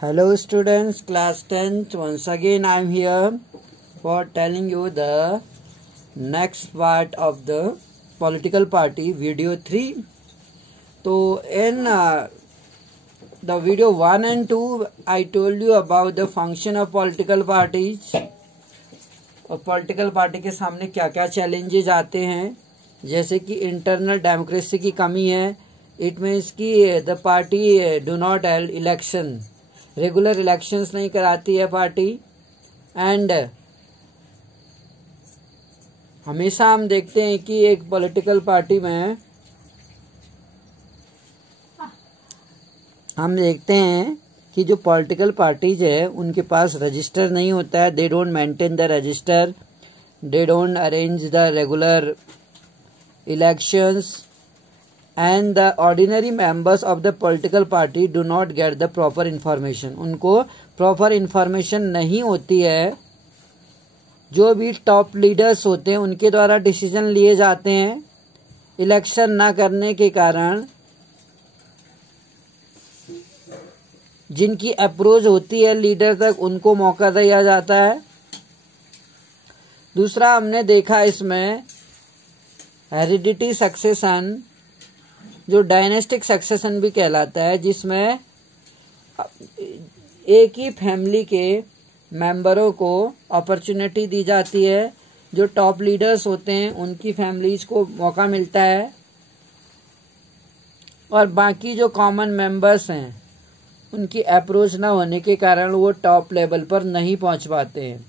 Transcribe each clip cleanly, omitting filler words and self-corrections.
Hello students, class 10th. Once again I am here for telling you the next part of the political party, video 3. So in the video 1 and 2 I told you about the function of political parties और political party के सामने क्या क्या challenges आते हैं, जैसे कि internal democracy की कमी है. इट मीन्स कि the party do not held election, regular elections नहीं कराती है पार्टी. एंड हमेशा हम देखते हैं कि एक पॉलिटिकल पार्टी में हम देखते हैं कि जो पॉलिटिकल पार्टीज है उनके पास रजिस्टर नहीं होता है. They don't maintain the register, they don't arrange the regular elections, and the ordinary members of the political party do not get the proper information. उनको proper information नहीं होती है. जो भी टॉप लीडर्स होते हैं उनके द्वारा डिसीजन लिए जाते हैं. इलेक्शन ना करने के कारण जिनकी अप्रोच होती है लीडर तक उनको मौका दिया जाता है. दूसरा हमने देखा इसमें हेरिडिटी सक्सेशन, जो डायनेस्टिक सक्सेशन भी कहलाता है, जिसमें एक ही फैमिली के मेंबरों को अपॉर्चुनिटी दी जाती है. जो टॉप लीडर्स होते हैं उनकी फैमिलीज को मौका मिलता है और बाकी जो कॉमन मेंबर्स हैं उनकी अप्रोच न होने के कारण वो टॉप लेवल पर नहीं पहुंच पाते हैं.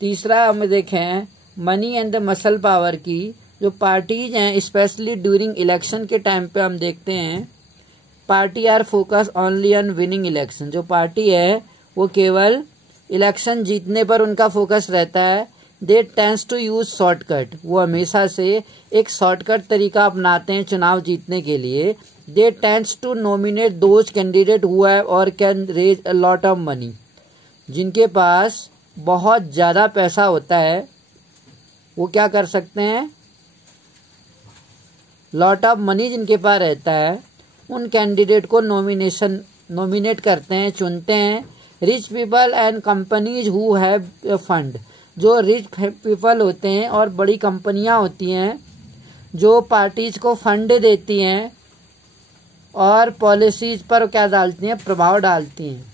तीसरा हम देखें money and the muscle power की. जो पार्टीज हैं स्पेशली ड्यूरिंग इलेक्शन के टाइम पे हम देखते हैं party are focus only on winning election. जो पार्टी है वो केवल इलेक्शन जीतने पर उनका फोकस रहता है. दे टेंड्स टू यूज शॉर्टकट. वो हमेशा से एक शॉर्टकट तरीका अपनाते हैं चुनाव जीतने के लिए. They tends to nominate those candidate who have or can raise a lot of money. जिनके पास बहुत ज्यादा पैसा होता है वो क्या कर सकते हैं, लॉट ऑफ मनी जिनके पास रहता है उन कैंडिडेट को नॉमिनेट करते हैं, चुनते हैं. Rich people and companies who have fund. जो रिच पीपल होते हैं और बड़ी कंपनियां होती हैं जो पार्टीज को फंड देती हैं और पॉलिसीज पर क्या डालती हैं, प्रभाव डालती हैं.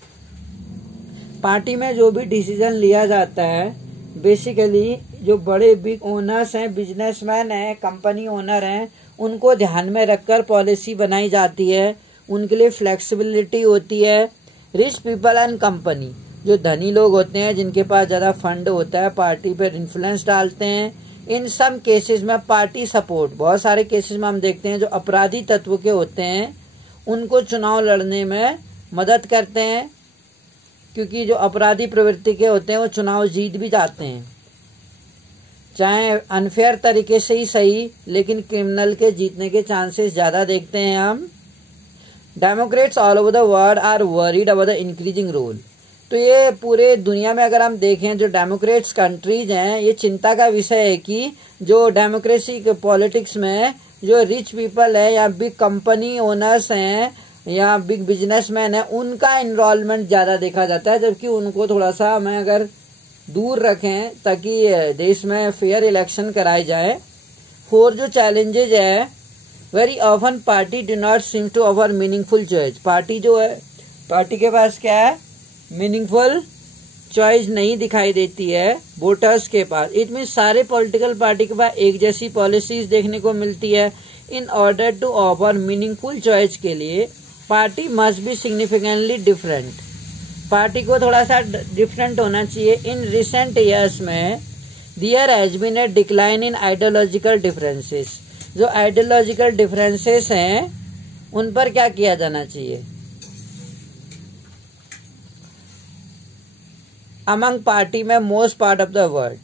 पार्टी में जो भी डिसीजन लिया जाता है बेसिकली जो बड़े बिग ओनर्स हैं, बिजनेसमैन हैं, कंपनी ओनर हैं, उनको ध्यान में रखकर पॉलिसी बनाई जाती है. उनके लिए फ्लेक्सिबिलिटी होती है. रिच पीपल एंड कंपनी, जो धनी लोग होते हैं जिनके पास ज़्यादा फंड होता है, पार्टी पर इन्फ्लुएंस डालते हैं. इन सम केसेस में पार्टी सपोर्ट, बहुत सारे केसेस में हम देखते हैं जो अपराधी तत्व के होते हैं उनको चुनाव लड़ने में मदद करते हैं, क्योंकि जो अपराधी प्रवृत्ति के होते हैं वो चुनाव जीत भी जाते हैं, चाहे अनफेयर तरीके से ही सही, लेकिन क्रिमिनल के जीतने के चांसेस ज्यादा देखते हैं हम. Democrats all over the world are worried about the increasing role. तो ये पूरे दुनिया में अगर हम देखें जो डेमोक्रेट्स कंट्रीज हैं ये चिंता का विषय है कि जो डेमोक्रेसी के पॉलिटिक्स में जो रिच पीपल है या बिग कंपनी ओनर्स हैं या बिग बिजनेसमैन है उनका इन्वॉल्वमेंट ज्यादा देखा जाता है, जबकि उनको थोड़ा सा हमें अगर दूर रखें ताकि देश में फेयर इलेक्शन कराए जाए. 4 जो चैलेंजेज है, very often party do not seem to offer meaningful choice. Party जो है, पार्टी के पास क्या है, मीनिंगफुल चॉइस नहीं दिखाई देती है वोटर्स के पास. इट मीन सारे पॉलिटिकल पार्टी के पास एक जैसी पॉलिसीज देखने को मिलती है. In order to offer meaningful choice के लिए party must be significantly different. Party को थोड़ा सा डिफरेंट होना चाहिए. इन रिसेंट ईयर्स में there has been a decline in ideological differences. जो आइडियोलॉजिकल डिफरेंसेस हैं उन पर क्या किया जाना चाहिए अमंग पार्टी में most part of the world.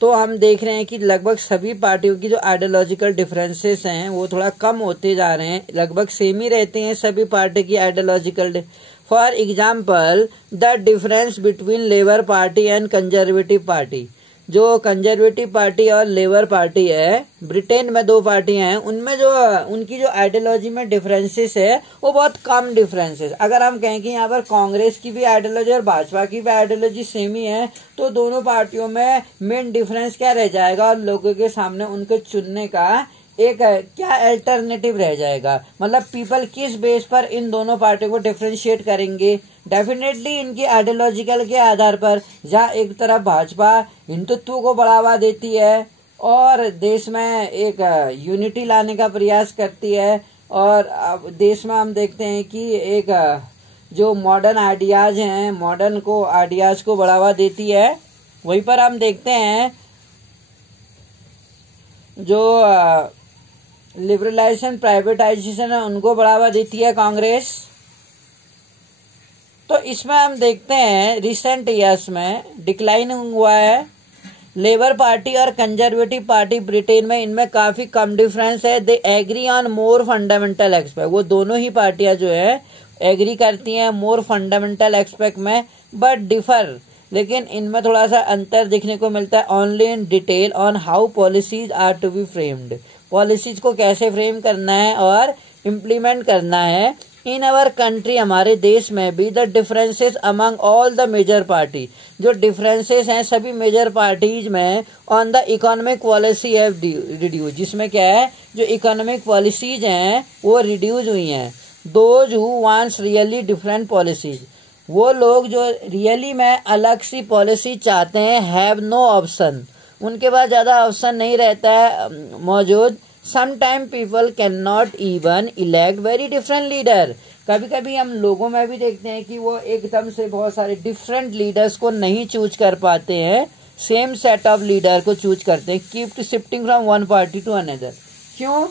तो हम देख रहे हैं कि लगभग सभी पार्टियों की जो आइडियोलॉजिकल डिफरेंसेस हैं वो थोड़ा कम होते जा रहे हैं, लगभग सेम ही रहते हैं सभी पार्टी की ideological. For example the difference between labour party and conservative party. जो कंजर्वेटिव पार्टी और लेबर पार्टी है, ब्रिटेन में दो पार्टियां हैं, उनमें जो उनकी जो आइडियोलॉजी में डिफरेंसेस है वो बहुत कम डिफरेंसेस। अगर हम कहें कि यहाँ पर कांग्रेस की भी आइडियोलॉजी और भाजपा की भी आइडियोलॉजी सेम ही है, तो दोनों पार्टियों में मेन डिफरेंस क्या रह जाएगा और लोगों के सामने उनके चुनने का एक क्या अल्टरनेटिव रह जाएगा। मतलब पीपल किस बेस पर इन दोनों पार्टियों को डिफरेंशिएट करेंगे? डेफिनेटली इनकी आइडियोलॉजिकल के आधार पर, जहाँ एक तरफ भाजपा हिंदुत्व को बढ़ावा देती है और देश में एक यूनिटी लाने का प्रयास करती है, और अब देश में हम देखते हैं कि एक जो मॉडर्न आइडियाज हैं, मॉडर्न को आइडियाज को बढ़ावा देती है, वहीं पर हम देखते हैं जो लिबरलाइजेशन प्राइवेटाइजेशन है उनको बढ़ावा देती है कांग्रेस। तो इसमें हम देखते हैं रिसेंट ईयर्स में डिक्लाइन हुआ है। लेबर पार्टी और कंजर्वेटिव पार्टी ब्रिटेन में, इनमें काफी कम डिफरेंस है। They agree on more fundamental expect, वो दोनों ही पार्टियां जो है एग्री करती हैं मोर फंडामेंटल एक्सपेक्ट में, बट डिफर, लेकिन इनमें थोड़ा सा अंतर देखने को मिलता है only in detail on how policies are to be framed, policies को कैसे फ्रेम करना है और इम्प्लीमेंट करना है। इन अवर कंट्री, हमारे देश में भी the differences among all the major party, जो डिफरेंसेस हैं सभी मेजर पार्टीज में on the economic policy have reduce, जिसमें क्या है जो इकोनॉमिक पॉलिसीज हैं वो रिड्यूस हुई हैं। Those who wants really different policies, वो लोग जो रियली में अलग सी पॉलिसी चाहते हैं, हैव नो ऑप्शन, उनके पास ज्यादा ऑप्शन नहीं रहता है मौजूद। Sometime people can not even elect very different leader, कभी कभी हम लोगों में भी देखते हैं कि वो एकदम से बहुत सारे डिफरेंट लीडर्स को नहीं चूज कर पाते हैं, सेम सेट ऑफ लीडर को चूज करते हैं, keep shifting from one party to another. क्यों?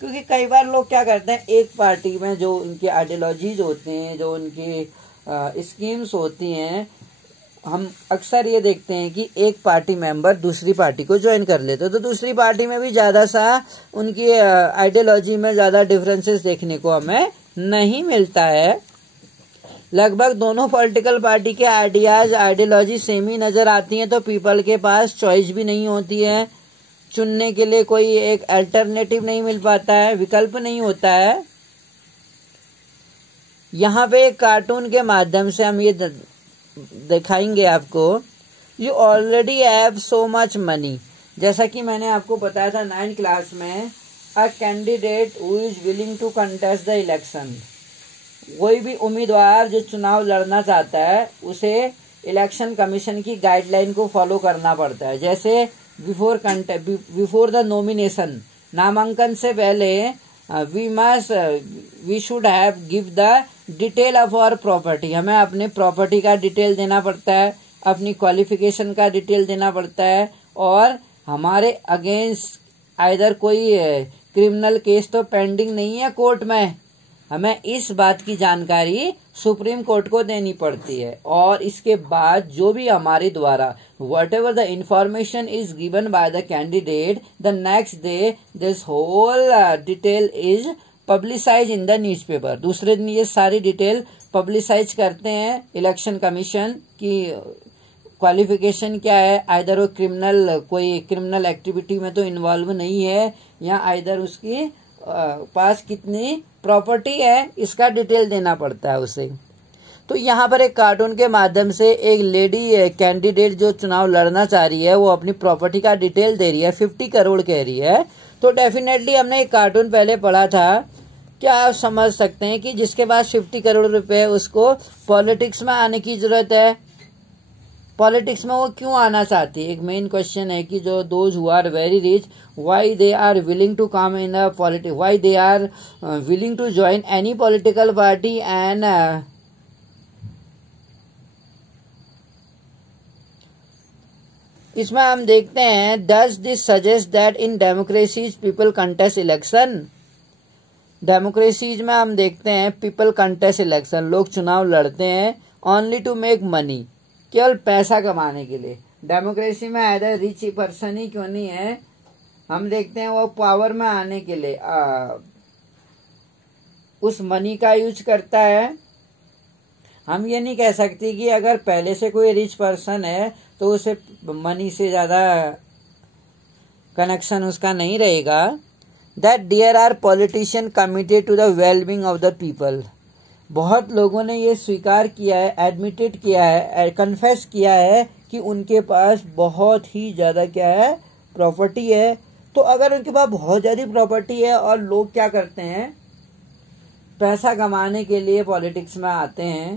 क्योंकि कई बार लोग क्या करते हैं, एक पार्टी में जो उनकी आइडियोलॉजीज होते हैं, जो उनकी स्कीम्स होती हैं, हम अक्सर ये देखते हैं कि एक पार्टी मेंबर दूसरी पार्टी को ज्वाइन कर लेते हैं, तो दूसरी पार्टी में भी ज्यादा सा उनकी आइडियोलॉजी में ज्यादा डिफरेंसेस देखने को हमें नहीं मिलता है। लगभग दोनों पॉलिटिकल पार्टी के आइडियोलॉजी सेम ही नजर आती हैं, तो पीपल के पास चॉइस भी नहीं होती है, चुनने के लिए कोई एक अल्टरनेटिव नहीं मिल पाता है, विकल्प नहीं होता है। यहाँ पे एक कार्टून के माध्यम से हम ये दिखाएंगे आपको, you already have so much money. जैसा कि मैंने आपको बताया था 9th क्लास में, a candidate who is willing to contest the election, कोई भी उम्मीदवार जो चुनाव लड़ना चाहता है उसे इलेक्शन कमीशन की गाइडलाइन को फॉलो करना पड़ता है। जैसे बिफोर द नॉमिनेशन, नामांकन से पहले we should have give the detail of our property, हमें अपने प्रॉपर्टी का डिटेल देना पड़ता है, अपनी क्वालिफिकेशन का डिटेल देना पड़ता है, और हमारे अगेंस्ट आइदर कोई क्रिमिनल केस तो पेंडिंग नहीं है कोर्ट में, हमें इस बात की जानकारी सुप्रीम कोर्ट को देनी पड़ती है। और इसके बाद जो भी हमारे द्वारा whatever the information is given by the candidate, the next day this whole detail is publicized in the newspaper, दूसरे दिन ये सारी डिटेल पब्लिसाइज करते हैं इलेक्शन कमीशन की क्वालिफिकेशन क्या है, आइदर वो कोई क्रिमिनल एक्टिविटी में तो इन्वॉल्व नहीं है, या आइदर उसकी पास कितनी प्रॉपर्टी है, इसका डिटेल देना पड़ता है उसे। तो यहाँ पर एक कार्टून के माध्यम से एक लेडी कैंडिडेट जो चुनाव लड़ना चाह रही है, वो अपनी प्रॉपर्टी का डिटेल दे रही है, 50 करोड़ कह रही है। तो डेफिनेटली हमने एक कार्टून पहले पढ़ा था, क्या आप समझ सकते हैं कि जिसके पास 50 करोड़ रुपए, उसको पॉलिटिक्स में आने की जरूरत है? पॉलिटिक्स में वो क्यों आना चाहती है? एक मेन क्वेश्चन है कि जो those who are very rich, why they are willing to come in a politics, why they are willing to join any political party and इसमें हम देखते हैं, does this suggest that in democracies people contest election, democracies में हम देखते हैं people contest election, लोग चुनाव लड़ते हैं ओनली टू मेक मनी, केवल पैसा कमाने के लिए। डेमोक्रेसी में आइदर रिच पर्सन ही क्यों नहीं है, हम देखते हैं वो पावर में आने के लिए उस मनी का यूज करता है। हम ये नहीं कह सकते कि अगर पहले से कोई रिच पर्सन है तो उसे मनी से ज़्यादा कनेक्शन उसका नहीं रहेगा। That there are politician committed to the wellbeing of the people. बहुत लोगों ने ये स्वीकार किया है, एडमिटेड किया है, कन्फेस किया है कि उनके पास बहुत ही ज़्यादा क्या है, प्रॉपर्टी है। तो अगर उनके पास बहुत ज़्यादा प्रॉपर्टी है और लोग क्या करते हैं, पैसा कमाने के लिए पॉलिटिक्स में आते हैं,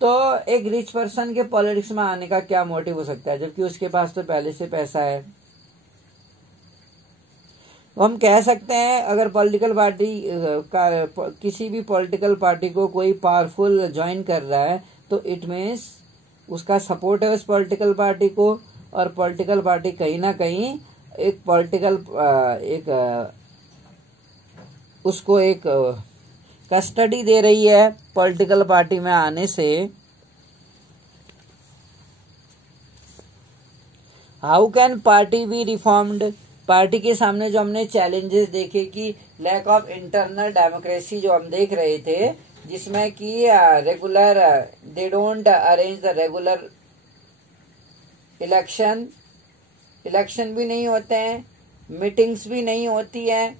तो एक रिच पर्सन के पॉलिटिक्स में आने का क्या मोटिव हो सकता है, जबकि उसके पास तो पहले से पैसा है। तो हम कह सकते हैं अगर पॉलिटिकल पार्टी का किसी भी पॉलिटिकल पार्टी को कोई पावरफुल ज्वाइन कर रहा है तो इट मीन्स उसका सपोर्ट है उस पॉलिटिकल पार्टी को, और पॉलिटिकल पार्टी कहीं ना कहीं एक उसको एक कस्टडी दे रही है पॉलिटिकल पार्टी में आने से। How can party B reformed. Party के सामने जो हमने चैलेंजेस देखे कि लैक ऑफ इंटरनल डेमोक्रेसी जो हम देख रहे थे, जिसमें कि regular they don't arrange the regular election भी नहीं होते हैं, मीटिंग्स भी नहीं होती है,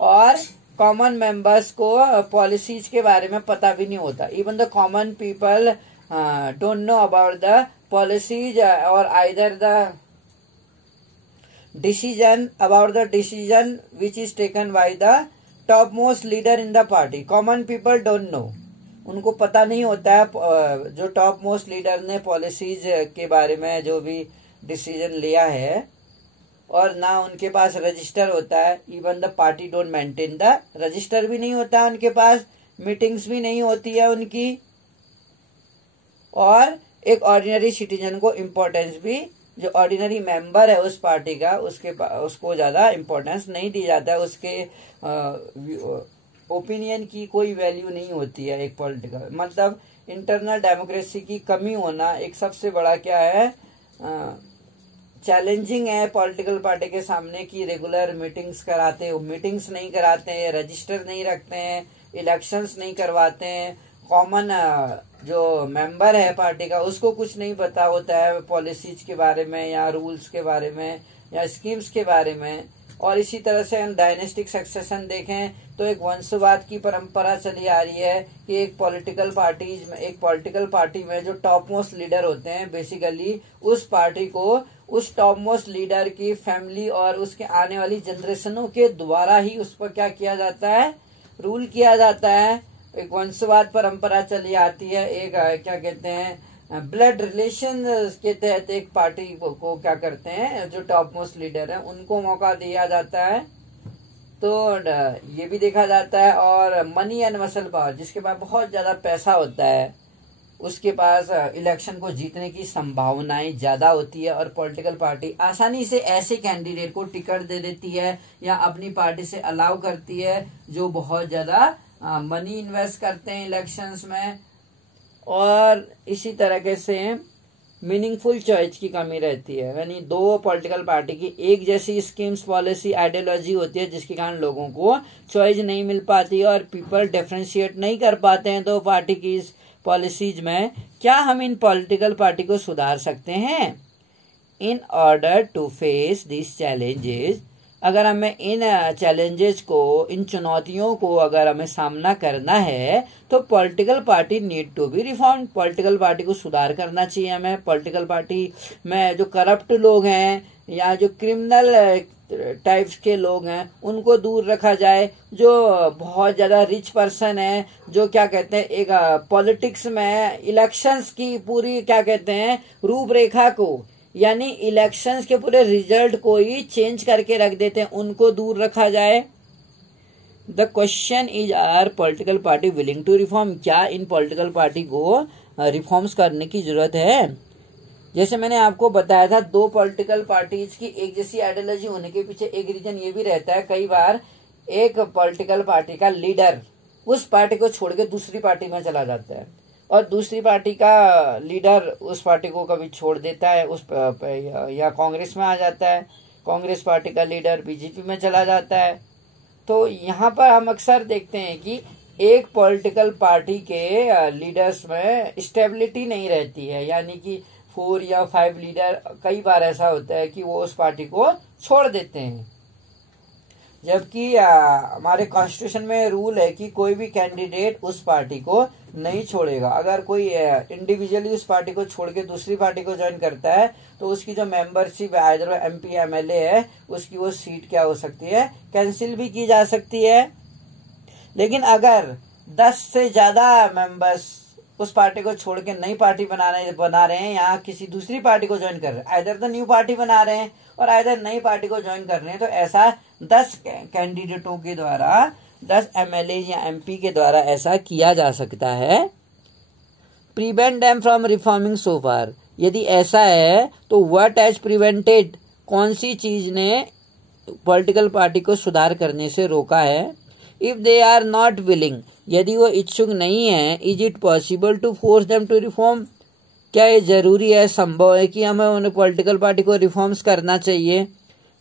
और कॉमन मेंबर्स को पॉलिसीज के बारे में पता भी नहीं होता। Even the common people don't know about the policies or either the decision which is taken by the topmost leader in the party. Common people don't know. उनको पता नहीं होता है जो टॉप मोस्ट लीडर ने पॉलिसीज के बारे में जो भी डिसीजन लिया है, और ना उनके पास रजिस्टर होता है। Even the party don't maintain the register भी नहीं होता है उनके पास, मीटिंग्स भी नहीं होती है उनकी, और एक ऑर्डिनरी सिटीजन को इम्पोर्टेंस भी, जो ऑर्डिनरी मेंबर है उस पार्टी का, उसको ज्यादा इम्पोर्टेंस नहीं दी जाता है, उसके ओपिनियन की कोई वैल्यू नहीं होती है। एक पॉलिटिकल मतलब इंटरनल डेमोक्रेसी की कमी होना एक सबसे बड़ा क्या है, चैलेंजिंग है पॉलिटिकल पार्टी के सामने कि रेगुलर मीटिंग्स नहीं कराते हैं, रजिस्टर नहीं रखते हैं, इलेक्शंस नहीं करवाते हैं, कॉमन जो मेंबर है पार्टी का उसको कुछ नहीं पता होता है पॉलिसीज के बारे में या रूल्स के बारे में या स्कीम्स के बारे में। और इसी तरह से हम डायनेस्टिक सक्सेशन देखें तो एक वंशवाद की परंपरा चली आ रही है कि एक पॉलिटिकल पार्टी में जो टॉप मोस्ट लीडर होते हैं, बेसिकली उस पार्टी को उस टॉप मोस्ट लीडर की फैमिली और उसके आने वाली जनरेशनों के द्वारा ही उस पर क्या किया जाता है, रूल किया जाता है। एक वंशवाद परंपरा चली आती है, एक क्या कहते हैं ब्लड रिलेशन के तहत एक पार्टी को क्या करते हैं, जो टॉप मोस्ट लीडर है उनको मौका दिया जाता है। तो ये भी देखा जाता है। और मनी एंड मसल पावर, जिसके पास बहुत ज्यादा पैसा होता है उसके पास इलेक्शन को जीतने की संभावनाएं ज्यादा होती है, और पॉलिटिकल पार्टी आसानी से ऐसे कैंडिडेट को टिकट दे देती है या अपनी पार्टी से अलाउ करती है जो बहुत ज्यादा मनी इन्वेस्ट करते हैं इलेक्शंस में। और इसी तरीके से मीनिंगफुल चॉइस की कमी रहती है, यानी दो पॉलिटिकल पार्टी की एक जैसी स्कीम्स, पॉलिसी, आइडियोलॉजी होती है, जिसके कारण लोगों को चॉइस नहीं मिल पाती है और पीपल डिफरेंशिएट नहीं कर पाते हैं दो पार्टी की इस पॉलिसीज में। क्या हम इन पॉलिटिकल पार्टी को सुधार सकते हैं? In order to face this challenges, अगर हमें इन चैलेंजेस को, इन चुनौतियों को अगर हमें सामना करना है तो political party need to be reform. Political party को सुधार करना चाहिए हमें। पॉलिटिकल पार्टी में जो करप्ट लोग हैं या जो क्रिमिनल टाइप्स के लोग हैं उनको दूर रखा जाए। जो बहुत ज्यादा रिच पर्सन है, जो क्या कहते हैं एक पॉलिटिक्स में इलेक्शंस की पूरी क्या कहते हैं रूपरेखा को, यानी इलेक्शंस के पूरे रिजल्ट को ही चेंज करके रख देते हैं, उनको दूर रखा जाए। The question is, are political party willing to reform? क्या इन पॉलिटिकल पार्टी को रिफॉर्म्स करने की जरूरत है? जैसे मैंने आपको बताया था, दो पॉलिटिकल पार्टीज की एक जैसी आइडियोलॉजी होने के पीछे एक रीजन ये भी रहता है, कई बार एक पॉलिटिकल पार्टी का लीडर उस पार्टी को छोड़ के दूसरी पार्टी में चला जाता है, और दूसरी पार्टी का लीडर उस पार्टी को कभी छोड़ देता है या कांग्रेस में आ जाता है, कांग्रेस पार्टी का लीडर बीजेपी में चला जाता है। तो यहाँ पर हम अक्सर देखते हैं कि एक पॉलिटिकल पार्टी के लीडर्स में स्टेबिलिटी नहीं रहती है, यानी कि 4 या 5 लीडर, कई बार ऐसा होता है कि वो उस पार्टी को छोड़ देते हैं। जबकि हमारे कॉन्स्टिट्यूशन में रूल है कि कोई भी कैंडिडेट उस पार्टी को नहीं छोड़ेगा। अगर कोई इंडिविजुअली उस पार्टी को छोड़ के दूसरी पार्टी को ज्वाइन करता है तो उसकी जो मेंबरशिप है, इधर MP MLA है, उसकी वो सीट क्या हो सकती है, कैंसिल भी की जा सकती है। लेकिन अगर 10 से ज्यादा मेंबर्स उस पार्टी को छोड़ के नई पार्टी बना रहे हैं या किसी दूसरी पार्टी को ज्वाइन कर रहे हैं, आइदर तो न्यू पार्टी बना रहे हैं और आइदर नई पार्टी को ज्वाइन कर रहे हैं, तो ऐसा 10 कैंडिडेटों के द्वारा, 10 MLA या MP के द्वारा ऐसा किया जा सकता है। प्रिवेंट देम फ्रॉम रिफॉर्मिंग सो फार, यदि ऐसा है तो व्हाट हैज प्रिवेंटेड, कौन सी चीज ने पॉलिटिकल पार्टी को सुधार करने से रोका है। If they are not willing, यदि वो इच्छुक नहीं है, is it possible to force them to reform, क्या ये जरूरी है, संभव है कि हमें उन्हें पॉलिटिकल पार्टी को रिफॉर्म्स करना चाहिए।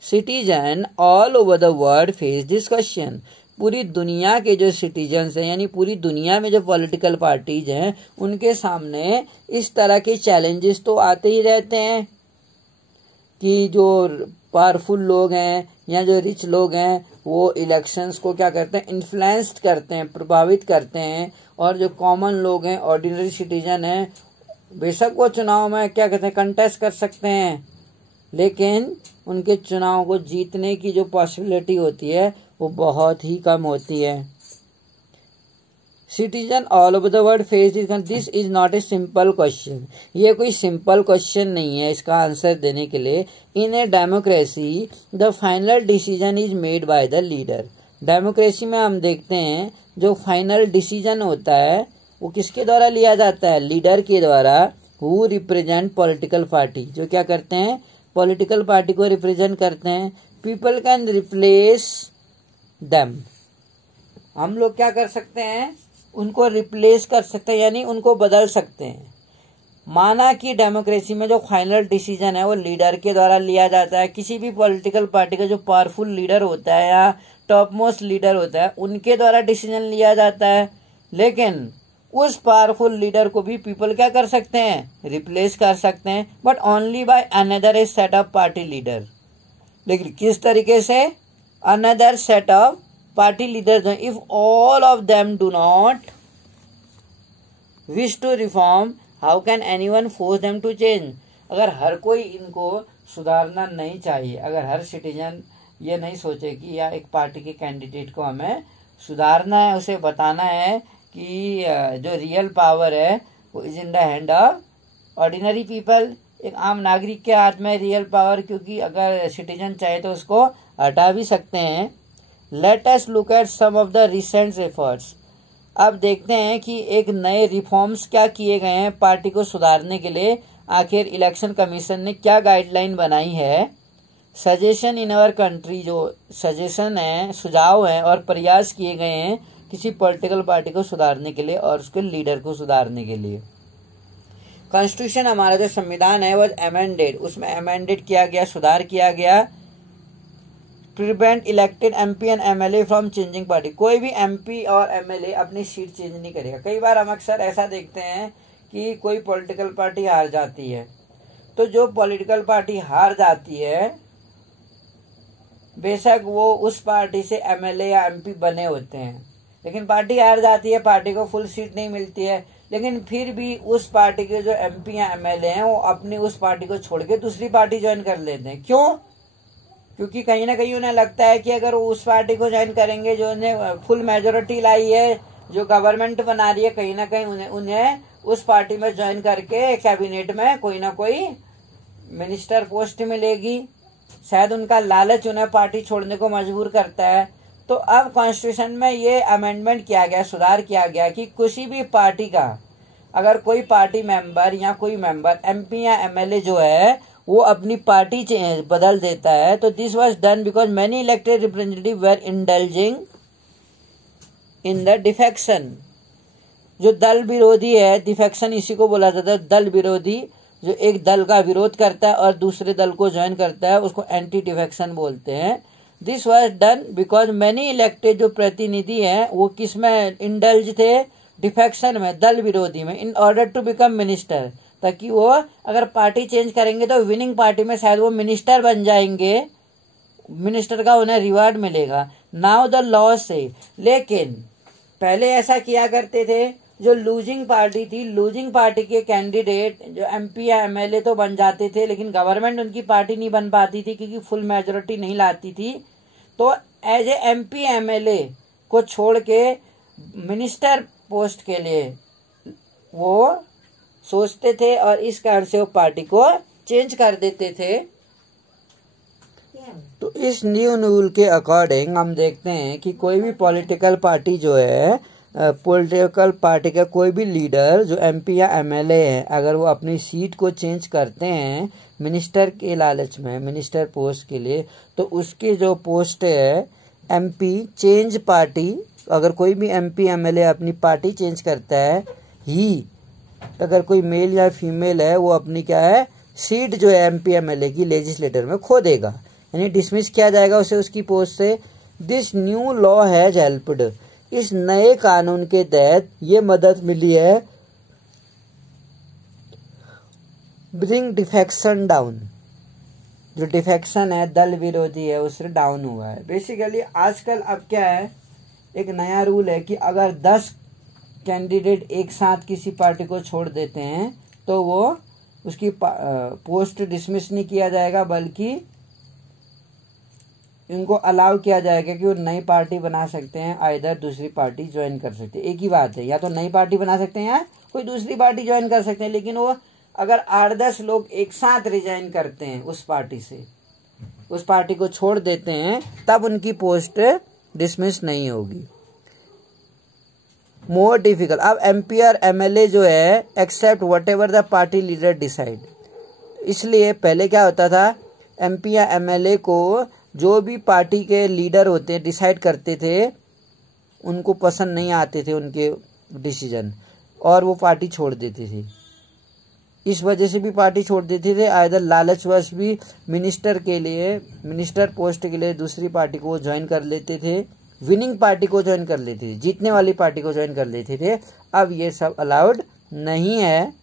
Citizen all over the world face this question, पूरी दुनिया के जो सिटीजन्स हैं, यानी पूरी दुनिया में जो पॉलिटिकल पार्टीज हैं, उनके सामने इस तरह के चैलेंजेस तो आते ही रहते हैं कि जो पावरफुल लोग हैं या जो रिच लोग हैं वो इलेक्शंस को क्या करते हैं, इन्फ्लुएंस्ड करते हैं, प्रभावित करते हैं, और जो कॉमन लोग हैं, ऑर्डिनरी सिटीजन हैं, बेशक वो चुनाव में क्या कहते हैं, कंटेस्ट कर सकते हैं, लेकिन उनके चुनाव को जीतने की जो पॉसिबिलिटी होती है वो बहुत ही कम होती है। Citizen all over the world face this is not a simple question, ये कोई सिंपल क्वेश्चन नहीं है इसका आंसर देने के लिए। In a democracy the final decision is made by the leader, democracy में हम देखते हैं जो फाइनल डिसीजन होता है वो किसके द्वारा लिया जाता है, लीडर के द्वारा, हु रिप्रेजेंट पॉलिटिकल पार्टी, जो क्या करते हैं, पॉलिटिकल पार्टी को रिप्रेजेंट करते हैं। पीपल कैन रिप्लेस देम, हम लोग क्या कर सकते हैं, उनको रिप्लेस कर सकते हैं, यानी उनको बदल सकते हैं। माना कि डेमोक्रेसी में जो फाइनल डिसीजन है वो लीडर के द्वारा लिया जाता है, किसी भी पॉलिटिकल पार्टी का जो पावरफुल लीडर होता है या टॉप मोस्ट लीडर होता है उनके द्वारा डिसीजन लिया जाता है, लेकिन उस पावरफुल लीडर को भी पीपल क्या कर सकते हैं, रिप्लेस कर सकते हैं, but only by another a set of party leader. लेकिन किस तरीके से, another set of party leader, if all of them do not wish to reform how can anyone force them to change, अगर हर कोई इनको सुधारना नहीं चाहिए, अगर हर सिटीजन ये नहीं सोचे कि या एक पार्टी के कैंडिडेट को हमें सुधारना है, उसे बताना है कि जो रियल पावर है वो is in the hand of ordinary people, एक आम नागरिक के हाथ में रियल पावर, क्योंकि अगर सिटीजन चाहे तो उसको हटा भी सकते हैं। Let us look at some of the recent efforts, अब देखते हैं कि एक नए रिफॉर्म्स क्या किए गए हैं पार्टी को सुधारने के लिए, आखिर इलेक्शन कमीशन ने क्या गाइडलाइन बनाई है। सजेशन इन अवर कंट्री, जो सजेशन है, सुझाव हैं और प्रयास किए गए हैं किसी पॉलिटिकल पार्टी को सुधारने के लिए और उसके लीडर को सुधारने के लिए। कॉन्स्टिट्यूशन, हमारा जो संविधान है वो अमेंडेड, उसमें अमेंडेड किया गया, सुधार किया गया। Prevent elected MP and MLA from changing party, कोई भी MP और MLA अपनी सीट चेंज नहीं करेगा। कई बार हम अक्सर ऐसा देखते हैं कि कोई पॉलिटिकल पार्टी हार जाती है, तो जो पॉलिटिकल पार्टी हार जाती है बेशक वो उस पार्टी से MLA या MP बने होते हैं, लेकिन पार्टी हार जाती है, पार्टी को फुल सीट नहीं मिलती है, लेकिन फिर भी उस पार्टी के जो MP या MLA हैं वो अपनी उस पार्टी को छोड़ के दूसरी पार्टी ज्वाइन कर लेते हैं। क्यों? क्योंकि कहीं ना कहीं उन्हें लगता है कि अगर वो उस पार्टी को ज्वाइन करेंगे जो उन्हें फुल मेजोरिटी लाई है, जो गवर्नमेंट बना रही है, कहीं ना कहीं उन्हें उस पार्टी में ज्वाइन करके कैबिनेट में कोई ना कोई मिनिस्टर पोस्ट मिलेगी। शायद उनका लालच उन्हें पार्टी छोड़ने को मजबूर करता है। तो अब कॉन्स्टिट्यूशन में ये अमेंडमेंट किया गया, सुधार किया गया कि किसी भी पार्टी का अगर कोई पार्टी मेंबर या कोई मेंबर MP या MLA जो है वो अपनी पार्टी बदल देता है, तो this was done because many elected representative were indulging in the defection. जो दल विरोधी है, डिफेक्शन इसी को बोला जाता है, दल विरोधी, जो एक दल का विरोध करता है और दूसरे दल को ज्वाइन करता है उसको एंटी डिफेक्शन बोलते हैं। This was done because many elected जो प्रतिनिधि हैं वो किस में इंडल्ज थे, डिफेक्शन में, दल विरोधी में, in order to become minister, ताकि वो अगर पार्टी चेंज करेंगे तो विनिंग पार्टी में शायद वो मिनिस्टर बन जाएंगे, मिनिस्टर का उन्हें रिवार्ड मिलेगा। नाउ द लॉ से, लेकिन पहले ऐसा किया करते थे, जो लूजिंग पार्टी थी, लूजिंग पार्टी के कैंडिडेट जो एमपी या एमएलए तो बन जाते थे, लेकिन गवर्नमेंट उनकी पार्टी नहीं बन पाती थी क्योंकि फुल मेजोरिटी नहीं लाती थी। तो एज ए एमपी एमएलए को छोड़ के मिनिस्टर पोस्ट के लिए वो सोचते थे और इस कारण से वो पार्टी को चेंज कर देते थे। तो इस न्यू रूल के अकॉर्डिंग हम देखते हैं कि कोई भी पॉलिटिकल पार्टी जो है, पॉलिटिकल पार्टी का कोई भी लीडर जो एमपी या एमएलए है, अगर वो अपनी सीट को चेंज करते हैं मिनिस्टर के लालच में, मिनिस्टर पोस्ट के लिए, तो उसकी जो पोस्ट है एमपी चेंज पार्टी, अगर कोई भी एमपी एमएलए अपनी पार्टी चेंज करता है ही, अगर कोई मेल या फीमेल है, वो अपनी क्या है सीट जो है एमपी एमएलए की लेजिस्लेटर में खो देगा, यानी डिसमिस किया जाएगा उसे उसकी पोस्ट से। This new law has helped, इस नए कानून के तहत ये मदद मिली है ब्रिंग डिफेक्शन डाउन, जो डिफेक्शन है दल विरोधी है उससे डाउन हुआ है। बेसिकली आजकल अब क्या है, एक नया रूल है कि अगर 10 कैंडिडेट एक साथ किसी पार्टी को छोड़ देते हैं तो वो उसकी पोस्ट डिसमिस नहीं किया जाएगा, बल्कि इनको अलाउ किया जाएगा कि वो नई पार्टी बना सकते हैं, आइदर दूसरी पार्टी ज्वाइन कर सकते हैं। एक ही बात है, या तो नई पार्टी बना सकते हैं या कोई दूसरी पार्टी ज्वाइन कर सकते हैं। लेकिन वो अगर 8-10 लोग एक साथ रिजाइन करते हैं उस पार्टी से, उस पार्टी को छोड़ देते हैं, तब उनकी पोस्ट डिसमिस नहीं होगी। मोर डिफिकल्ट, अब एमपी और एमएलए जो है accept whatever the party leader decide. इसलिए पहले क्या होता था, एमपी या एमएलए को जो भी पार्टी के लीडर होते हैं डिसाइड करते थे, उनको पसंद नहीं आते थे उनके डिसीजन और वो पार्टी छोड़ देते थे। इस वजह से भी पार्टी छोड़ देते थे, आइदर लालचवश भी मिनिस्टर के लिए, मिनिस्टर पोस्ट के लिए दूसरी पार्टी को ज्वाइन कर लेते थे, विनिंग पार्टी को ज्वाइन कर लेते थे, जीतने वाली पार्टी को ज्वाइन कर लेते थे। अब ये सब अलाउड नहीं है।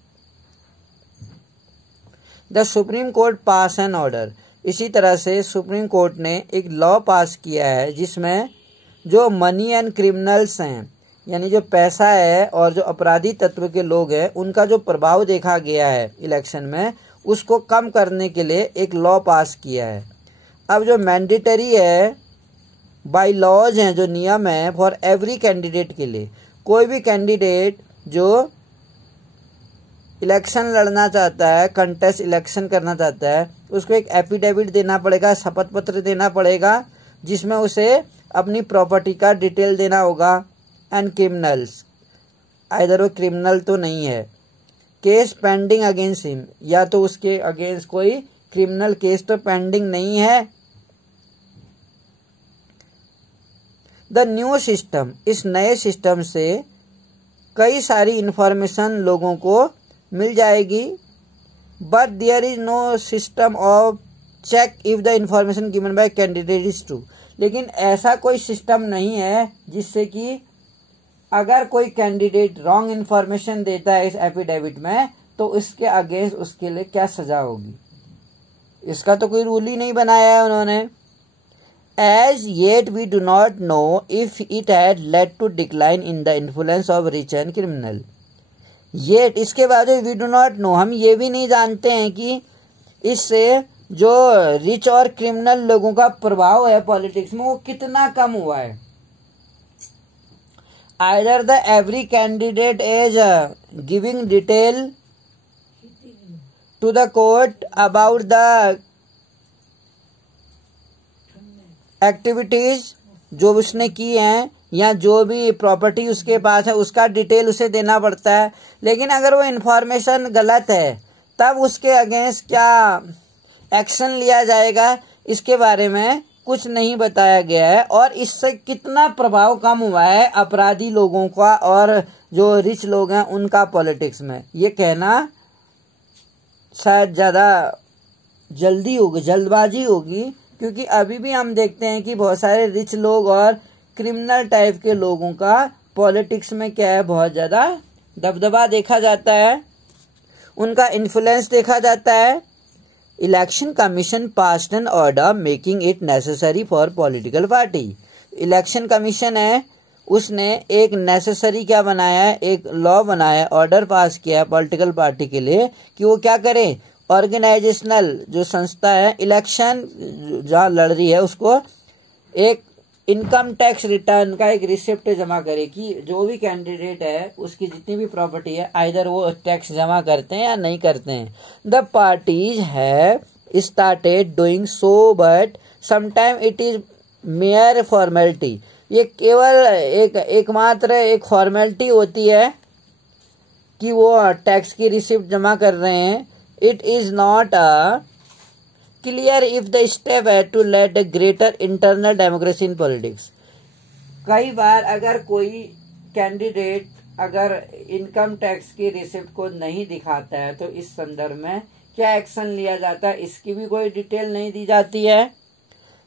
The supreme court pass an order, इसी तरह से सुप्रीम कोर्ट ने एक लॉ पास किया है जिसमें जो मनी एंड क्रिमिनल्स हैं, यानी जो पैसा है और जो अपराधी तत्व के लोग हैं, उनका जो प्रभाव देखा गया है इलेक्शन में, उसको कम करने के लिए एक लॉ पास किया है। अब जो मैंडेटरी है बाय लॉज हैं, जो नियम है फॉर एवरी कैंडिडेट के लिए, कोई भी कैंडिडेट जो इलेक्शन लड़ना चाहता है, कंटेस्ट इलेक्शन करना चाहता है, उसको एक एफिडेविट देना पड़ेगा, शपथ पत्र देना पड़ेगा, जिसमें उसे अपनी प्रॉपर्टी का डिटेल देना होगा। एंड क्रिमिनल्स, आइदर वो क्रिमिनल तो नहीं है, केस पेंडिंग अगेंस्ट हिम, या तो उसके अगेंस्ट कोई क्रिमिनल केस तो पेंडिंग नहीं है। द न्यू सिस्टम, इस नए सिस्टम से कई सारी इंफॉर्मेशन लोगों को मिल जाएगी, but there is no system of check if the information given by candidate is true. लेकिन ऐसा कोई सिस्टम नहीं है जिससे कि अगर कोई कैंडिडेट रॉन्ग इन्फॉर्मेशन देता है इस एफिडेविट में, तो उसके अगेंस्ट उसके लिए क्या सजा होगी, इसका तो कोई रूल ही नहीं बनाया है उन्होंने। As yet we do not know if it had led to decline in the influence of rich and criminal. Yet इसके बाद we do not know, हम ये भी नहीं जानते हैं कि इससे जो रिच और क्रिमिनल लोगों का प्रभाव है पॉलिटिक्स में वो कितना कम हुआ है। Either the every candidate is giving detail to the court about the activities जो उसने की हैं, या जो भी प्रॉपर्टी उसके पास है उसका डिटेल उसे देना पड़ता है। लेकिन अगर वो इन्फॉर्मेशन गलत है तब उसके अगेंस्ट क्या एक्शन लिया जाएगा, इसके बारे में कुछ नहीं बताया गया है। और इससे कितना प्रभाव कम हुआ है अपराधी लोगों का और जो रिच लोग हैं उनका पॉलिटिक्स में, ये कहना शायद ज़्यादा जल्दी होगी, जल्दबाजी होगी, क्योंकि अभी भी हम देखते हैं कि बहुत सारे रिच लोग और क्रिमिनल टाइप के लोगों का पॉलिटिक्स में क्या है, बहुत ज़्यादा दबदबा देखा जाता है। उनका इन्फ्लुएंस देखा जाता है। Election commission passed an order making it necessary for political party. Election commission है, उसने एक नेसेसरी क्या बनाया है, एक लॉ बनाया, ऑर्डर पास किया है पॉलिटिकल पार्टी के लिए कि वो क्या करे, ऑर्गेनाइजेशनल जो संस्था है इलेक्शन जहाँ लड़ रही है उसको एक इनकम टैक्स रिटर्न का एक रिसिप्ट जमा करे कि जो भी कैंडिडेट है उसकी जितनी भी प्रॉपर्टी है आइदर वो टैक्स जमा करते हैं या नहीं करते हैं। The parties have started doing so but sometime it is mayor formality. ये केवल एकमात्र एक फॉर्मेलिटी होती है कि वो टैक्स की रिसिप्ट जमा कर रहे हैं। It is not clear if the step है to let a greater internal democracy in politics. कई बार अगर कोई कैंडिडेट अगर इनकम टैक्स की रिसिप्ट को नहीं दिखाता है तो इस संदर्भ में क्या एक्शन लिया जाता है, इसकी भी कोई डिटेल नहीं दी जाती है।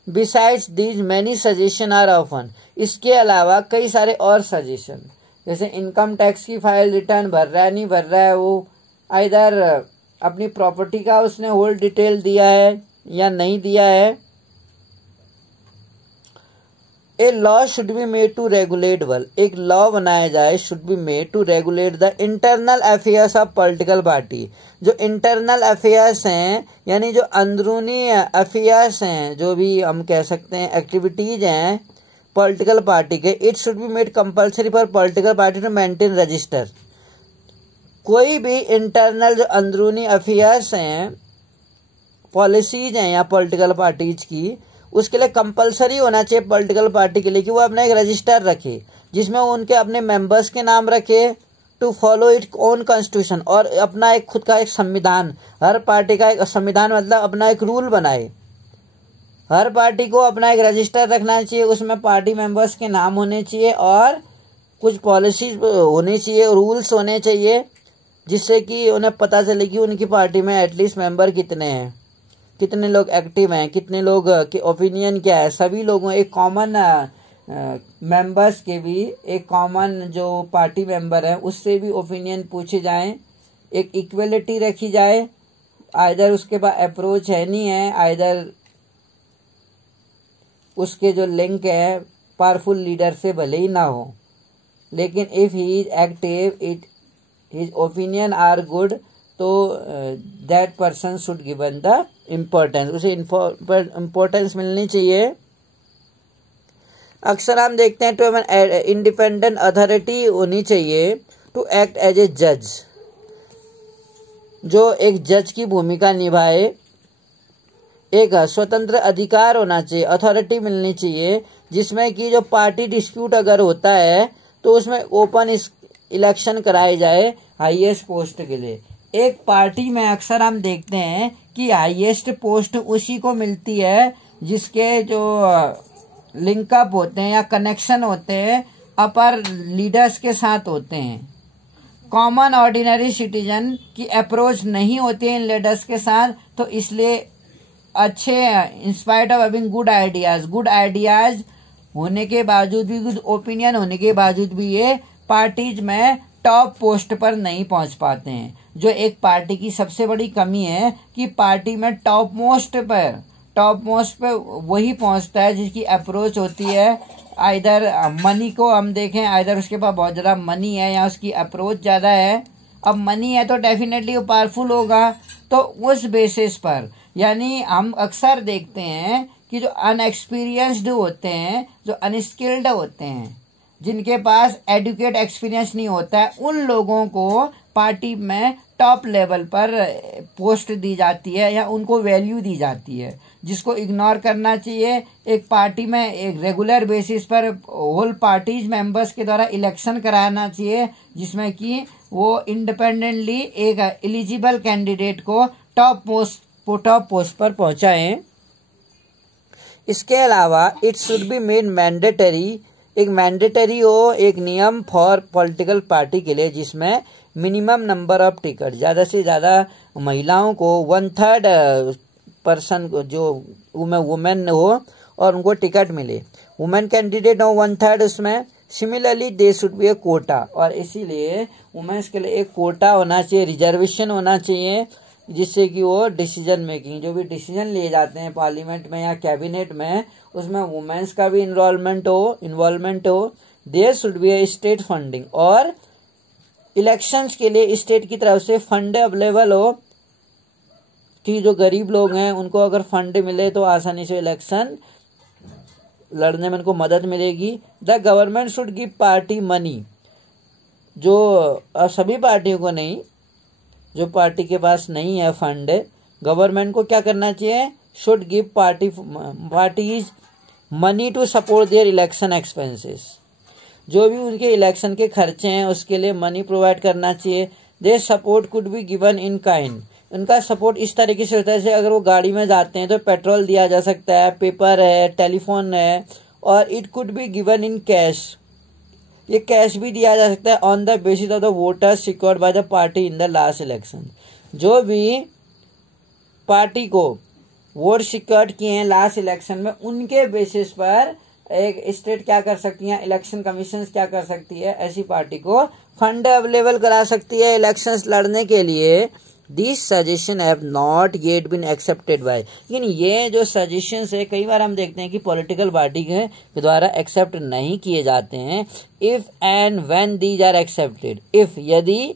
Besides these many suggestion are often. इसके अलावा कई सारे और सजेशन, जैसे इनकम टैक्स की फाइल रिटर्न भर रहा है नहीं भर रहा है, वो आइदर अपनी प्रॉपर्टी का उसने होल डिटेल दिया है या नहीं दिया है। A law should be made to regulate well. एक लॉ बनाया जाए, should be made to regulate the internal affairs of political party. जो इंटरनल अफेयर्स हैं यानी जो अंदरूनी अफेयर्स हैं, जो भी हम कह सकते हैं एक्टिविटीज हैं पॉलिटिकल पार्टी के, it should be made compulsory for political party to maintain register. कोई भी इंटरनल जो अंदरूनी अफेयर्स हैं, पॉलिसीज हैं या पॉलिटिकल पार्टीज की, उसके लिए कंपलसरी होना चाहिए पॉलिटिकल पार्टी के लिए कि वो अपना एक रजिस्टर रखे जिसमें उनके अपने मेंबर्स के नाम रखे, to follow it own constitution, और अपना एक खुद का एक संविधान, हर पार्टी का एक संविधान मतलब अपना एक रूल बनाए। हर पार्टी को अपना एक रजिस्टर रखना चाहिए, उसमें पार्टी मेंबर्स के नाम होने चाहिए और कुछ पॉलिसीज होनी चाहिए, रूल्स होने चाहिए, जिससे कि उन्हें पता चले कि उनकी पार्टी में एटलीस्ट मेंबर कितने हैं, कितने लोग एक्टिव हैं, कितने लोग के ओपिनियन क्या है। सभी लोगों एक कॉमन मेंबर्स के भी एक कॉमन जो पार्टी मेंबर है उससे भी ओपिनियन पूछे जाएं, एक इक्वलिटी रखी जाए। आइदर उसके पास अप्रोच है नहीं है, आइदर उसके जो लिंक है पावरफुल लीडर से भले ही ना हो, लेकिन if he is active, it his opinion are good, तो that person should given the importance, उसे इम्पोर्टेंस मिलनी चाहिए। अक्सर हम देखते हैं टू इंडिपेंडेंट अथॉरिटी होनी चाहिए टू एक्ट एज ए जज, जो एक जज की भूमिका निभाए। एक स्वतंत्र अधिकार होना चाहिए, अथॉरिटी मिलनी चाहिए, जिसमें कि जो पार्टी डिस्प्यूट अगर होता है तो उसमें ओपन इलेक्शन कराए जाए हाईएस्ट पोस्ट के लिए। एक पार्टी में अक्सर हम देखते हैं कि हाईएस्ट पोस्ट उसी को मिलती है जिसके जो लिंकअप होते हैं या कनेक्शन होते हैं अपर लीडर्स के साथ होते हैं। कॉमन ऑर्डिनरी सिटीजन की अप्रोच नहीं होती है इन लीडर्स के साथ, तो इसलिए अच्छे in spite of having good ideas होने के बावजूद भी, गुड ओपिनियन होने के बावजूद भी ये पार्टीज में टॉप पोस्ट पर नहीं पहुंच पाते हैं। जो एक पार्टी की सबसे बड़ी कमी है कि पार्टी में टॉप मोस्ट पे वही पहुंचता है जिसकी अप्रोच होती है, आइदर मनी को हम देखें, आइदर उसके पास बहुत ज़्यादा मनी है या उसकी अप्रोच ज़्यादा है। अब मनी है तो डेफिनेटली वो पावरफुल होगा, तो उस बेसिस पर यानी हम अक्सर देखते हैं कि जो अनएक्सपीरियंस्ड होते हैं, जो अनस्किल्ड होते हैं, जिनके पास एडुकेट एक्सपीरियंस नहीं होता है, उन लोगों को पार्टी में टॉप लेवल पर पोस्ट दी जाती है या उनको वैल्यू दी जाती है, जिसको इग्नोर करना चाहिए। एक पार्टी में एक रेगुलर बेसिस पर होल पार्टीज मेंबर्स के द्वारा इलेक्शन कराना चाहिए, जिसमें कि वो इंडिपेंडेंटली एक एलिजिबल कैंडिडेट को टॉप पोस्ट पर पहुंचाएं। इसके अलावा it should be made mandatory, एक मैंडेटरी हो एक नियम फॉर पॉलिटिकल पार्टी के लिए, जिसमें मिनिमम नंबर ऑफ टिकट, ज़्यादा से ज़्यादा महिलाओं को 1/3 पर्सन को जो वुमेन हो और उनको टिकट मिले, वुमेन कैंडिडेट हो 1/3 उसमें, सिमिलरली दे शुड बी ए कोटा, और इसीलिए वुमेन्स के लिए एक कोटा होना चाहिए, रिजर्वेशन होना चाहिए, जिससे कि वो डिसीजन मेकिंग, जो भी डिसीजन लिए जाते हैं पार्लियामेंट में या कैबिनेट में, उसमें वुमेन्स का भी इन्वॉल्वमेंट हो। There should be a state funding, और इलेक्शंस के लिए स्टेट की तरफ से फंड अवेलेबल हो, कि जो गरीब लोग हैं उनको अगर फंड मिले तो आसानी से इलेक्शन लड़ने में उनको मदद मिलेगी। The government should give party money, जो सभी पार्टियों को नहीं, जो पार्टी के पास नहीं है फंड, गवर्नमेंट को क्या करना चाहिए, should give parties money to support their election expenses, जो भी उनके इलेक्शन के खर्चे हैं उसके लिए मनी प्रोवाइड करना चाहिए। Their support could be given in kind, उनका सपोर्ट इस तरीके से होता है, जैसे अगर वो गाड़ी में जाते हैं तो पेट्रोल दिया जा सकता है, पेपर है, टेलीफोन है, और it could be given in cash, ये कैश भी दिया जा सकता है on the basis of the voters secured by the party in the last election. जो भी पार्टी को वोट सिक्योर्ड किए हैं लास्ट इलेक्शन में, उनके बेसिस पर एक स्टेट क्या कर सकती है, इलेक्शन कमीशन क्या कर सकती है, ऐसी पार्टी को फंड अवेलेबल करा सकती है इलेक्शंस लड़ने के लिए। This suggestion have not yet been accepted by, लेकिन ये जो सजेशंस है कई बार हम देखते हैं कि पॉलिटिकल पार्टी के द्वारा एक्सेप्ट नहीं किए जाते हैं। If and when these are accepted, if यदि,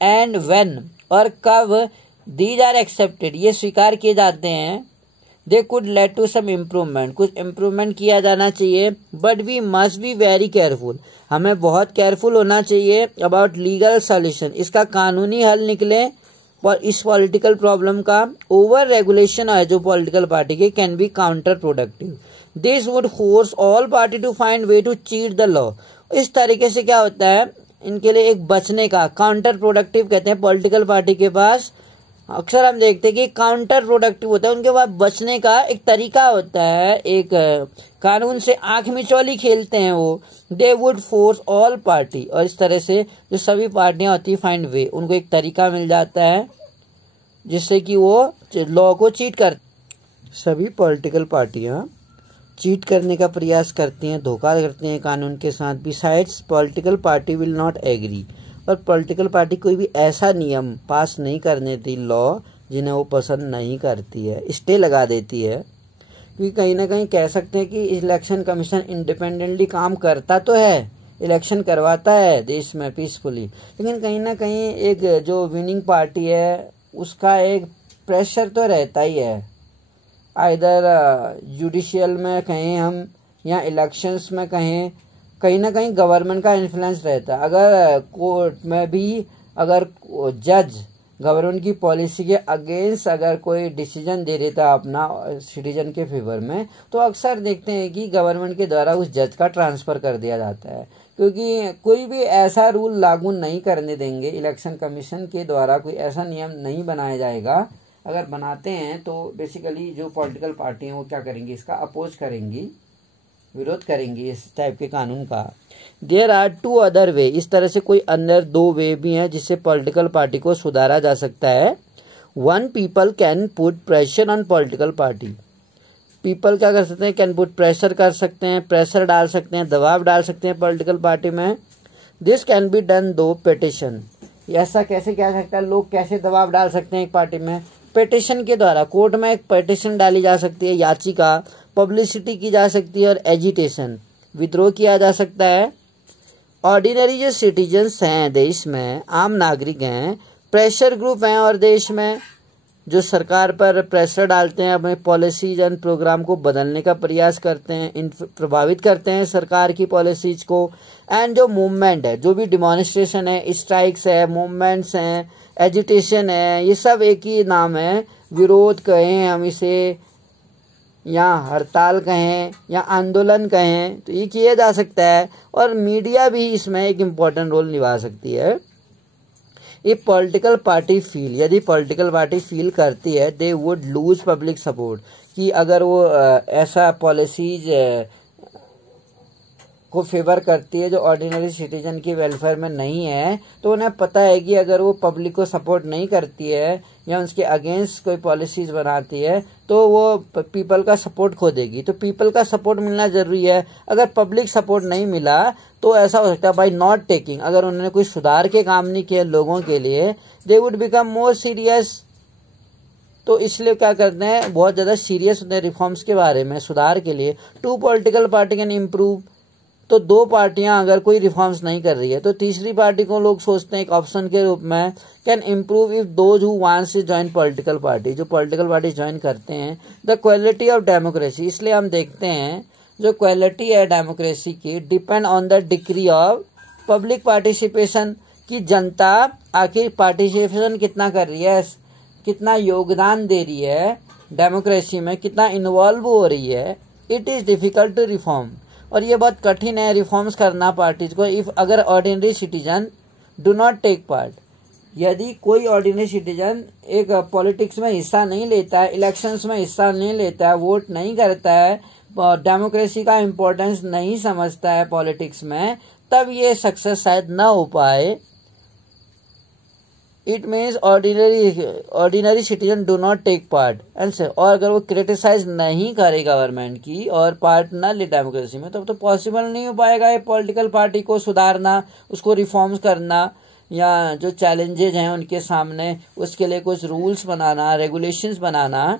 एंड व्हेन और कब, दीज आर एक्सेप्टेड ये स्वीकार किए जाते हैं, they could led to some improvement, कुछ इम्प्रूवमेंट किया जाना चाहिए। But we must be very careful, हमें बहुत केयरफुल होना चाहिए अबाउट लीगल सॉल्यूशन, इसका कानूनी हल निकले और इस पॉलिटिकल प्रॉब्लम का। ओवर रेगुलेशन है जो पॉलिटिकल पार्टी के can be counter productive, this would force all party to find way to cheat the law. इस तरीके से क्या होता है, इनके लिए एक बचने का, काउंटर प्रोडक्टिव कहते हैं पॉलिटिकल पार्टी के पास, अक्सर हम देखते हैं कि काउंटर प्रोडक्टिव होता है, उनके पास बचने का एक तरीका होता है, एक कानून से आंख मिचौली खेलते हैं वो। They would force all party, और इस तरह से जो सभी पार्टियां होती है फाइंड वे, उनको एक तरीका मिल जाता है जिससे कि वो लॉ को चीट कर, सभी पॉलिटिकल पार्टियां चीट करने का प्रयास करती हैं, धोखा करती हैं कानून के साथ। Besides political party will not agree, और पॉलिटिकल पार्टी कोई भी ऐसा नियम पास नहीं करने देती, लॉ जिन्हें वो पसंद नहीं करती है, स्टे लगा देती है। क्योंकि कहीं ना कहीं कह सकते हैं कि इलेक्शन कमीशन इंडिपेंडेंटली काम करता तो है, इलेक्शन करवाता है देश में पीसफुली, लेकिन कहीं ना कहीं एक जो विनिंग पार्टी है उसका एक प्रेशर तो रहता ही है, आइदर जुडिशियल में कहें हम या इलेक्शंस में कहें, कहीं ना कहीं गवर्नमेंट का इन्फ्लुएंस रहता है। अगर कोर्ट में भी अगर जज गवर्नमेंट की पॉलिसी के अगेंस्ट अगर कोई डिसीजन दे देता अपना सिटीजन के फेवर में, तो अक्सर देखते हैं कि गवर्नमेंट के द्वारा उस जज का ट्रांसफर कर दिया जाता है, क्योंकि कोई भी ऐसा रूल लागू नहीं करने देंगे, इलेक्शन कमीशन के द्वारा कोई ऐसा नियम नहीं बनाया जाएगा। अगर बनाते हैं तो बेसिकली जो पॉलिटिकल पार्टी हैं वो क्या करेंगी, इसका अपोज करेंगी, विरोध करेंगी इस टाइप के कानून का। There are two other way, इस तरह से कोई अंदर दो वे भी हैं जिससे पॉलिटिकल पार्टी को सुधारा जा सकता है। One, people can put pressure on political party, people क्या कर सकते हैं, कैन पुट प्रेशर कर सकते हैं, प्रेशर डाल सकते हैं, दबाव डाल सकते हैं पॉलिटिकल पार्टी में। दिस कैन बी डन दो पिटिशन, ऐसा कैसे किया जा सकता है, लोग कैसे दबाव डाल सकते हैं एक पार्टी में, पिटिशन के द्वारा, कोर्ट में एक पिटिशन डाली जा सकती है, याचिका, पब्लिसिटी की जा सकती है, और एजिटेशन, विद्रोह किया जा सकता है। ऑर्डिनरी जो सिटीजन्स हैं देश में, आम नागरिक हैं, प्रेशर ग्रुप हैं, और देश में जो सरकार पर प्रेशर डालते हैं, अपने पॉलिसीज एंड प्रोग्राम को बदलने का प्रयास करते हैं, प्रभावित करते हैं सरकार की पॉलिसीज को। एंड जो मूवमेंट है, जो भी डिमॉन्स्ट्रेशन है, स्ट्राइक्स है, मूवमेंट्स हैं, एजिटेशन है, ये सब एक ही नाम है, विरोध कहें हम इसे, या हड़ताल कहें या आंदोलन कहें, तो ये किया जा सकता है। और मीडिया भी इसमें एक इम्पोर्टेंट रोल निभा सकती है। ये पॉलिटिकल पार्टी फील, यदि पॉलिटिकल पार्टी फील करती है they would lose public support, कि अगर वो ऐसा पॉलिसीज को फेवर करती है, जो ऑर्डिनरी सिटीजन की वेलफेयर में नहीं है, तो उन्हें पता है कि अगर वो पब्लिक को सपोर्ट नहीं करती है या उसके अगेंस्ट कोई पॉलिसीज बनाती है तो वो पीपल का सपोर्ट खो देगी। तो पीपल का सपोर्ट मिलना जरूरी है। अगर पब्लिक सपोर्ट नहीं मिला तो ऐसा हो सकता है बाय नॉट टेकिंग, अगर उन्होंने कोई सुधार के काम नहीं किए लोगों के लिए, they would become more serious. तो इसलिए क्या करते हैं, बहुत ज्यादा सीरियस होते हैं रिफॉर्म्स के बारे में, सुधार के लिए। Two political party can improve, तो दो पार्टियां अगर कोई रिफॉर्म्स नहीं कर रही है तो तीसरी पार्टी को लोग सोचते हैं एक ऑप्शन के रूप में, can improve if those who wants to join political party, जो पॉलिटिकल पार्टी ज्वाइन करते हैं। द क्वालिटी ऑफ डेमोक्रेसी, इसलिए हम देखते हैं जो क्वालिटी है डेमोक्रेसी की depend on the degree of public participation, की जनता आखिर पार्टिसिपेशन कितना कर रही है, कितना योगदान दे रही है डेमोक्रेसी में, कितना इन्वॉल्व हो रही है। It is difficult to reform, और ये बहुत कठिन है रिफॉर्म्स करना पार्टीज को, इफ अगर ordinary citizen do not take part. यदि कोई ऑर्डिनरी सिटीजन एक पॉलिटिक्स में हिस्सा नहीं लेता है, इलेक्शंस में हिस्सा नहीं लेता है, वोट नहीं करता है, डेमोक्रेसी का इम्पोर्टेंस नहीं समझता है पॉलिटिक्स में, तब ये सक्सेस शायद ना हो पाए। It means ordinary citizen do not take part and, और अगर वो क्रिटिसाइज नहीं करे गवर्नमेंट की और पार्ट ना ले डेमोक्रेसी में, तब तो पॉसिबल नहीं हो पाएगा ये पॉलिटिकल पार्टी को सुधारना, उसको रिफॉर्म्स करना, या जो चैलेंजेज हैं उनके सामने उसके लिए कुछ rules banana, regulations banana.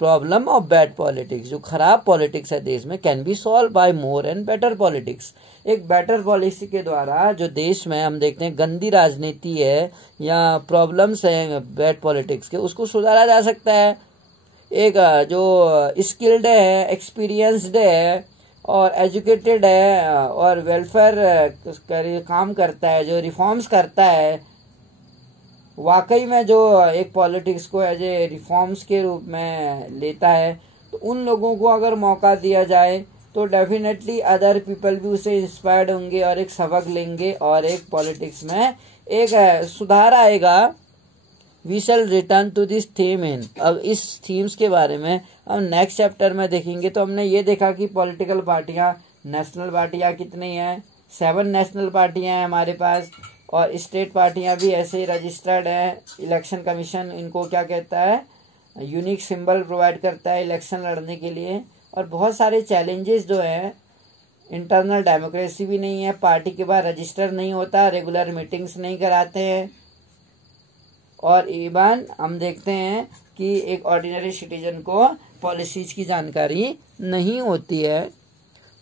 Problem of bad politics, जो खराब पॉलिटिक्स है देश में, can be solve by more and better politics. एक बेटर पॉलिसी के द्वारा जो देश में हम देखते हैं गंदी राजनीति है या प्रॉब्लम्स हैं बैड पॉलिटिक्स के, उसको सुधारा जा सकता है। एक जो स्किल्ड है, एक्सपीरियंस्ड है और एजुकेटेड है और वेलफेयर काम करता है, जो रिफॉर्म्स करता है, वाकई में जो एक पॉलिटिक्स को एज ए रिफॉर्म्स के रूप में लेता है, तो उन लोगों को अगर मौका दिया जाए तो डेफिनेटली अदर पीपल भी उसे इंस्पायर्ड होंगे और एक सबक लेंगे और एक पॉलिटिक्स में एक सुधार आएगा। We shall return to this theme in, अब इस थीम्स के बारे में हम नेक्स्ट चैप्टर में देखेंगे। तो हमने ये देखा कि पॉलिटिकल पार्टियां, नेशनल पार्टियां कितनी हैं, 7 नेशनल पार्टियां हैं हमारे पास, और स्टेट पार्टियां भी ऐसे ही रजिस्टर्ड हैं। इलेक्शन कमीशन इनको क्या कहता है, यूनिक सिंबल प्रोवाइड करता है इलेक्शन लड़ने के लिए। और बहुत सारे चैलेंजेस जो है, इंटरनल डेमोक्रेसी भी नहीं है, पार्टी के बाद रजिस्टर नहीं होता, रेगुलर मीटिंग्स नहीं कराते हैं, और इवन हम देखते हैं कि एक ऑर्डिनरी सिटीजन को पॉलिसीज की जानकारी नहीं होती है।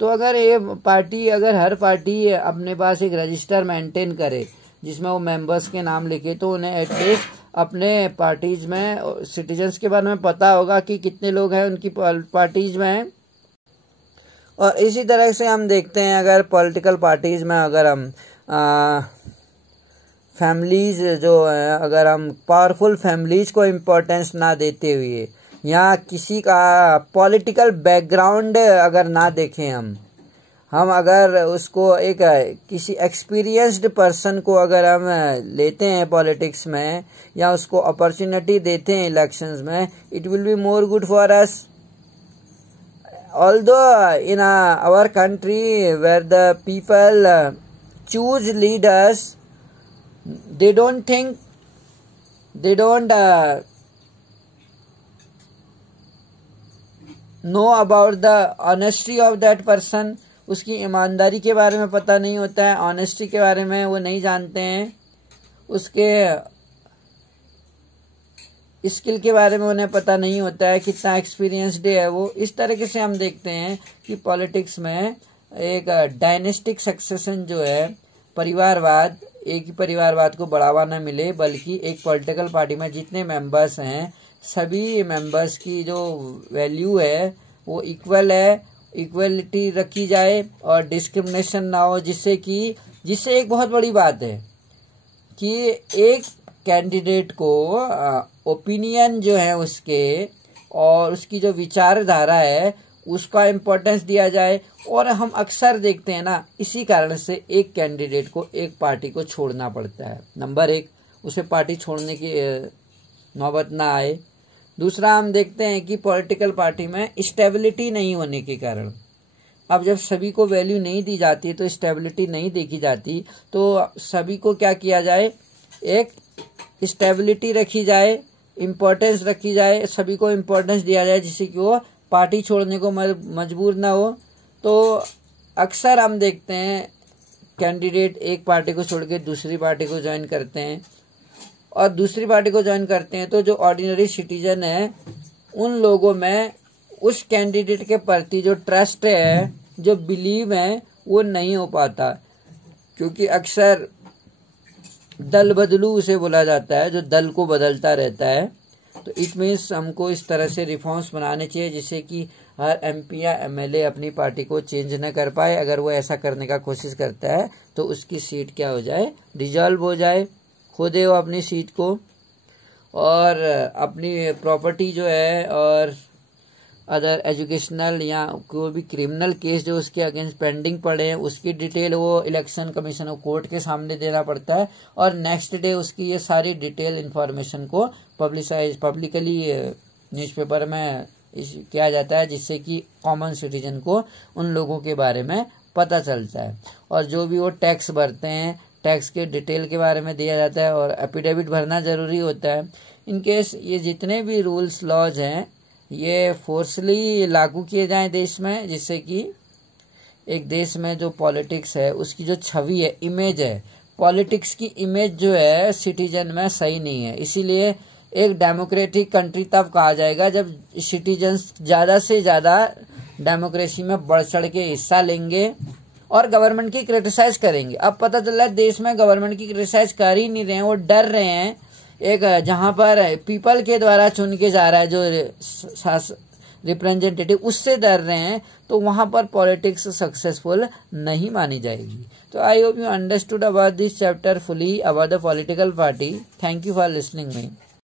तो अगर ये पार्टी, अगर हर पार्टी अपने पास एक रजिस्टर मेंटेन करे जिसमें वो मेंबर्स के नाम लिखे, तो उन्हें एटलीस्ट अपने पार्टीज में सिटीजन्स के बारे में पता होगा कि कितने लोग हैं उनकी पार्टीज में। और इसी तरह से हम देखते हैं अगर पॉलिटिकल पार्टीज में अगर हम फैमिलीज जो है, अगर हम पावरफुल फैमिलीज को इम्पोर्टेंस ना देते हुए, या किसी का पॉलिटिकल बैकग्राउंड अगर ना देखें, हम अगर उसको एक किसी एक्सपीरियंस्ड पर्सन को अगर हम लेते हैं पॉलिटिक्स में, या उसको अपॉर्चुनिटी देते हैं इलेक्शंस में, it will be more good for us. Although in our country where the people choose leaders, they don't know about the honesty of that person, उसकी ईमानदारी के बारे में पता नहीं होता है, ऑनेस्टी के बारे में वो नहीं जानते हैं, उसके स्किल के बारे में उन्हें पता नहीं होता है, कितना एक्सपीरियंसड है वो। इस तरीके से हम देखते हैं कि पॉलिटिक्स में एक डायनेस्टिक सक्सेशन जो है, परिवारवाद, एक ही परिवारवाद को बढ़ावा न मिले, बल्कि एक पॉलिटिकल पार्टी में जितने मेंबर्स हैं सभी मेंबर्स की जो वैल्यू है वो इक्वल है, इक्वलिटी रखी जाए और डिस्क्रिमिनेशन ना हो, जिससे एक बहुत बड़ी बात है कि एक कैंडिडेट को ओपिनियन जो है उसके और उसकी जो विचारधारा है उसका इम्पोर्टेंस दिया जाए। और हम अक्सर देखते हैं ना, इसी कारण से एक कैंडिडेट को एक पार्टी को छोड़ना पड़ता है। नंबर 1, उसे पार्टी छोड़ने की नौबत ना आए। दूसरा, हम देखते हैं कि पॉलिटिकल पार्टी में स्टेबिलिटी नहीं होने के कारण अब जब सभी को वैल्यू नहीं दी जाती तो स्टेबिलिटी नहीं देखी जाती, तो सभी को क्या किया जाए, एक स्टेबिलिटी रखी जाए, इम्पोर्टेंस रखी जाए, सभी को इम्पोर्टेंस दिया जाए जिससे कि वो पार्टी छोड़ने को मजबूर ना हो। तो अक्सर हम देखते हैं कैंडिडेट एक पार्टी को छोड़ के दूसरी पार्टी को ज्वाइन करते हैं, और दूसरी पार्टी को ज्वाइन करते हैं तो जो ऑर्डिनरी सिटीजन है उन लोगों में उस कैंडिडेट के प्रति जो ट्रस्ट है, जो बिलीव है, वो नहीं हो पाता, क्योंकि अक्सर दल बदलू उसे बोला जाता है, जो दल को बदलता रहता है। तो इट मीन्स हमको इस तरह से रिफॉर्म्स बनाने चाहिए जिससे कि हर एमपी या एमएलए अपनी पार्टी को चेंज न कर पाए। अगर वो ऐसा करने का कोशिश करता है तो उसकी सीट क्या हो जाए, डिजॉल्व हो जाए, खो दे वो अपनी सीट को, और अपनी प्रॉपर्टी जो है और अदर एजुकेशनल या कोई भी क्रिमिनल केस जो उसके अगेंस्ट पेंडिंग पड़े हैं उसकी डिटेल वो इलेक्शन कमीशन और कोर्ट के सामने देना पड़ता है, और नेक्स्ट डे उसकी ये सारी डिटेल इंफॉर्मेशन को पब्लिकली न्यूज़पेपर में किया जाता है, जिससे कि कॉमन सिटीजन को उन लोगों के बारे में पता चलता है। और जो भी वो टैक्स भरते हैं, टैक्स के डिटेल के बारे में दिया जाता है, और एफिडेविट भरना जरूरी होता है। इनकेस ये जितने भी रूल्स लॉज हैं ये फोर्सली लागू किए जाएं देश में, जिससे कि एक देश में जो पॉलिटिक्स है उसकी जो छवि है, इमेज है, पॉलिटिक्स की इमेज जो है सिटीजन में सही नहीं है। इसीलिए एक डेमोक्रेटिक कंट्री तब कहा जाएगा जब सिटीजन्स ज्यादा से ज्यादा डेमोक्रेसी में बढ़ चढ़ के हिस्सा लेंगे और गवर्नमेंट की क्रिटिसाइज करेंगे। अब पता चल रहा है देश में गवर्नमेंट की क्रिटिसाइज कर ही नहीं रहे हैं, वो डर रहे हैं। एक जहां पर पीपल के द्वारा चुन के जा रहा है जो रिप्रेजेंटेटिव, उससे डर रहे हैं, तो वहां पर पॉलिटिक्स सक्सेसफुल नहीं मानी जाएगी। तो I hope you understood about this chapter fully about the political party. Thank you for listening me.